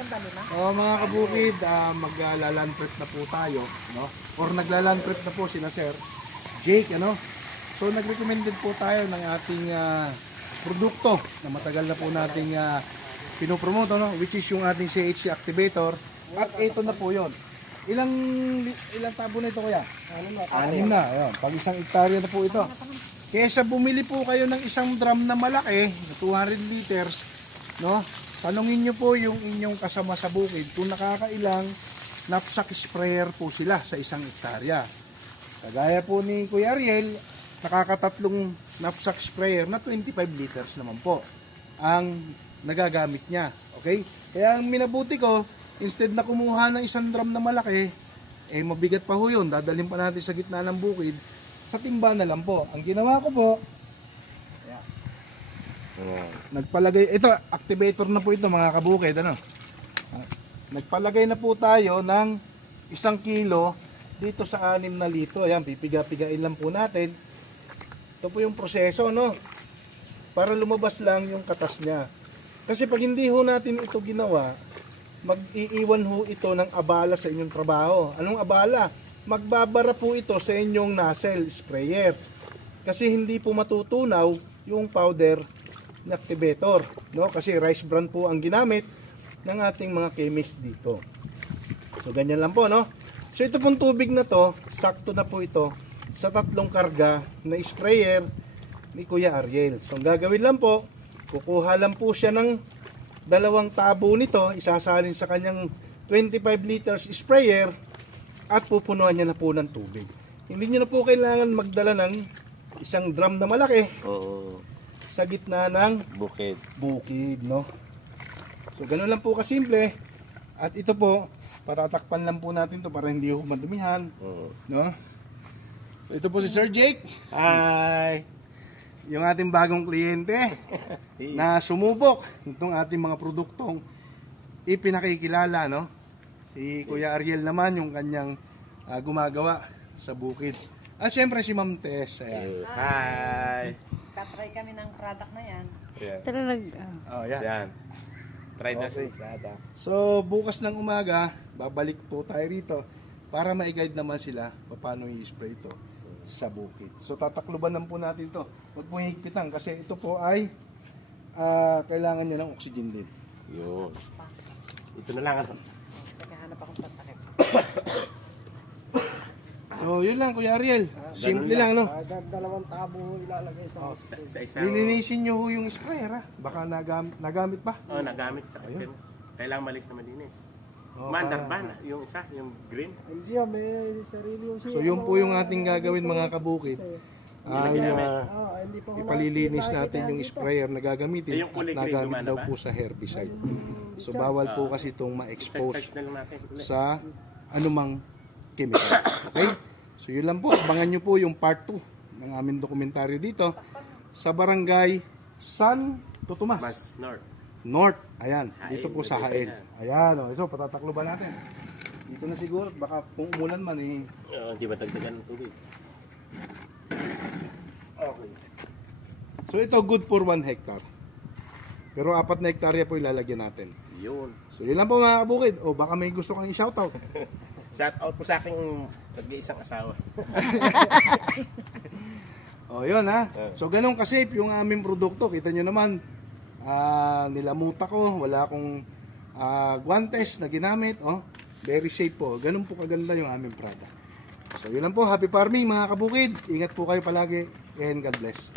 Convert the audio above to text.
Ganda lima. Mga kabukid, maglaland trip na po tayo, no? Or naglaland trip na po sila Sir Jake, ano? So nag-recommended po tayo ng ating produkto na matagal na po nating pinopromote, no? Which is yung ating CHC activator. At ito na po 'yon. Ilang tabo na ito kuya? 6 na. Ayun, pag isang hektarya na po ito. Kesa bumili po kayo ng isang drum na malaki, na 200 liters, no? Tanungin nyo po yung inyong kasama sa bukid kung nakakailang knapsack sprayer po sila sa isang hektarya. Kagaya po ni Kuya Ariel, nakakatatlong knapsack sprayer na 25 liters naman po ang nagagamit niya. Okay? Kaya ang minabuti ko, instead na kumuha ng isang drum na malaki, mabigat pa ho yun. Dadalhin pa natin sa gitna ng bukid. Sa timba na lang po. Ang ginawa ko po, nagpalagay, ito, activator na po ito mga kabukid, ano? Nagpalagay na po tayo ng 1 kilo dito sa 6 na litro. Ayan, pipiga-pigain lang po natin. Ito po yung proseso, no? Para lumabas lang yung katas niya. Kasi pag hindi ho natin ito ginawa, mag-iiwan ho ito ng abala sa inyong trabaho. Anong abala? Magbabara po ito sa inyong nozzle sprayer. Kasi hindi po matutunaw yung powder na activator, no? Kasi rice bran po ang ginamit ng ating mga chemist dito. So ganyan lang po, no? So ito pong tubig na to, sakto na po ito sa 3 karga na sprayer ni Kuya Ariel. So ang gagawin lang po, kukuha lang po siya ng 2 tabo nito, isasalin sa kanyang 25 liters sprayer at pupunuan niya na po ng tubig. Hindi niyo na po kailangan magdala ng isang drum na malaki. Oo. Sa gitna ng bukid, no? So ganoon lang po kasimple. At ito po, patatakpan lang po natin to para hindi ho madumihan, no? So ito po si Sir Jake. Hi. Yung ating bagong kliyente na sumubok nitong ating mga produktong ipinakikilala, no? Si Kuya Ariel naman yung kanyang gumagawa sa bukid. At syempre si Ma'am Tess. Ayan. Hi. Tatry kami ng product na yan. Yan. Oh, yan. Yan. Try na Okay. siya. So, bukas ng umaga, babalik po tayo rito para ma-guide naman sila paano i-spray ito sa bukid. So, tatakluban lang po natin ito. Huwag po higpitan kasi ito po ay kailangan niya ng oxygen din. Yun. Ito na lang. Naghahanap akong tatakip. So, yun lang Kuya Ariel. Simple lang, no? 2 tabo ilalagay sa Sa isang... Lilinisin nyo ho yung sprayer, ha? Baka nagamit pa. Oh, nagamit sa system. Kailangan malis na malinis. Oh, Mandar para- ba? Yung isa, yung green. Hindi yan, may sarili yung So, yun po yung ating gagawin mga kabukid. Ay, hindi pa ipalilinis natin yung sprayer na gagamitin Yung kulay at green nagamit gumana daw ba? po sa herbicide. So, bawal po kasi itong ma-expose Search na lang natin. sa anumang chemical. Okay? So yun lang po, abangan nyo po yung part 2 ng aming dokumentaryo dito sa barangay San Totomas Mas north. North. Ayan, dito Hain, po sa Hain. Medicina. Ayan, so patatakloban natin. Dito na siguro, baka kung umulan man Hindi ba tagdagan ng tubig? Okay. So ito good for 1 hectare. Pero 4 na hektarya po ilalagyan natin. Yun. So yun lang po mga kabukid. O baka may gusto kang i-shoutout. Shout out po sa aking nag-iisang asawa. O yun ha. So ganun ka-safe yung aming produkto. Kita nyo naman, nilamuta ko. Wala akong guantes na ginamit. Oh, very safe po. Ganun po kaganda yung aming product. So yun lang po. Happy farming mga kabukid. Ingat po kayo palagi. And God bless.